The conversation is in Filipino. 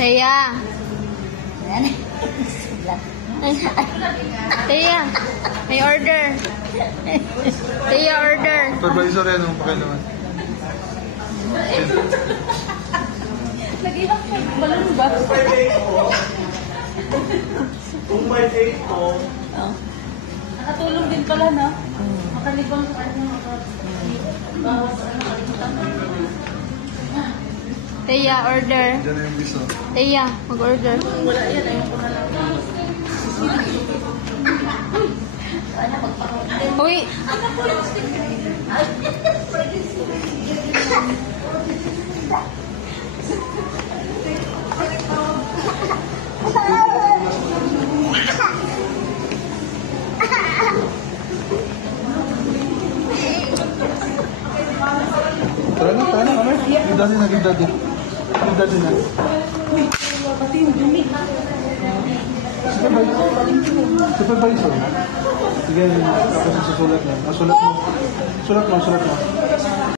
Teya. Ayan. Teya. May order. Teya, order. Supervisor yan, ang pakilaman. Nag-iyak ka. Balon ba? Kung may fake po, Oh. Nakatulong din pala, no? Makalibang sa kanya. Bawas nakalimutan. Teya, order. Diyan na yung biso. Teya, mag-order. Wala yan. Ayoko na lang. Sana magpakaroon. Uy, Tara na kami. Give daddy na, give daddy. Give daddy na. Pati yung dumi. Supervisor. Sige, tapos susulat na. Sulat mo.